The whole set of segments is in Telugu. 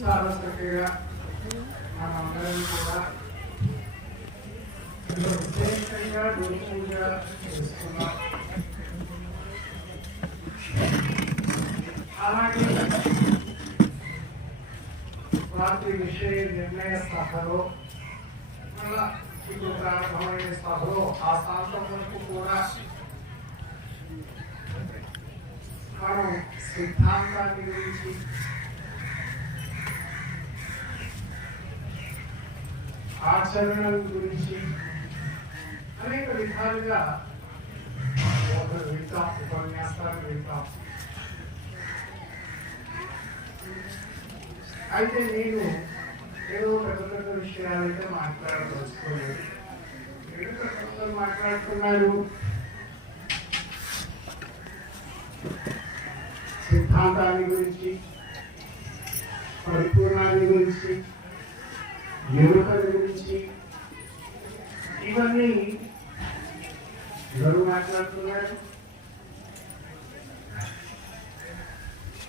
చాలా చక్కగా మనందరం కూడా విశేషంగా పూజ చేసుకున్నాం. అలాగే రాత్రి విషయ నిర్ణయ సభలో ఇప్పుడు ప్రారంభమైన సభలో ఆ సాంతం వరకు కూడా మనం సిద్ధాంతాన్ని గురించి ఆచరణల గురించి అనేక విధాలుగా వింటాం, ఉపన్యాసాలు వింటాం. అయితే నేను ఏదో పెద్ద పెద్ద విషయాలైతే మాట్లాడదలుచుకోలేదు. ఏదో పెద్ద మాట్లాడుతున్నారు, సిద్ధాంతాన్ని గురించి, పరిపూర్ణాన్ని గురించి, ఎరుకల గురించి, ఇవన్నీ ఎవరు మాట్లాడుతున్నారు.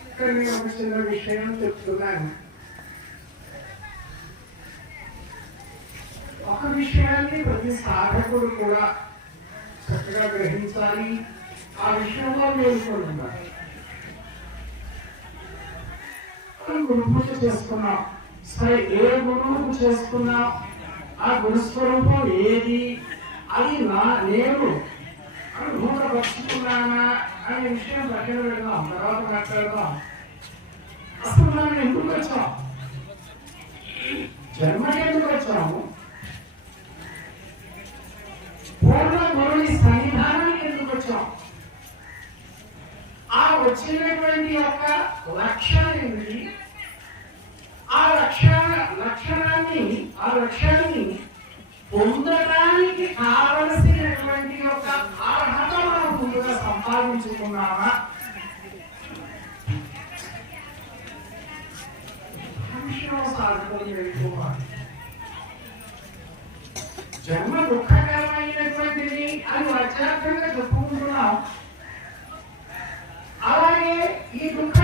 ఇక్కడ నేను ఒక చిన్న విషయం చెప్తున్నాను. ఒక విషయాన్ని ప్రతి సాధకుడు కూడా చక్కగా గ్రహించాలి, ఆ విషయంలో మేల్కొని ఉండాలి. గురు పూజ చేసుకున్నాం, సరే ఏ గురువుకు చేసుకున్నా ఆ గురుస్వరూపం ఏది, అది నేను అనుభూతపరుచుకున్నానా అనే విషయం పక్కన పెడదాం, తర్వాత మాట్లాడదాం. అసలు మనం ఎందుకు వచ్చాం, జన్మకి ఎందుకు వచ్చాము, పూర్ణ గురుని సన్నిధానానికి ఎందుకు వచ్చాం, ఆ వచ్చినటువంటి యొక్క లక్ష్యం ఏంటి, ఆ లక్ష్యాన్ని పొందడానికి కావలసినటువంటి యొక్క అర్హత మనం ముందుగా సంపాదించుకున్నామా, సాధకులు వెళ్ళిపోవాలి. జన్మ దుఃఖకరమైనటువంటిది అని వాచ్యార్థంగా చెప్పుకుంటున్నాం. అలాగే ఈ దుఃఖ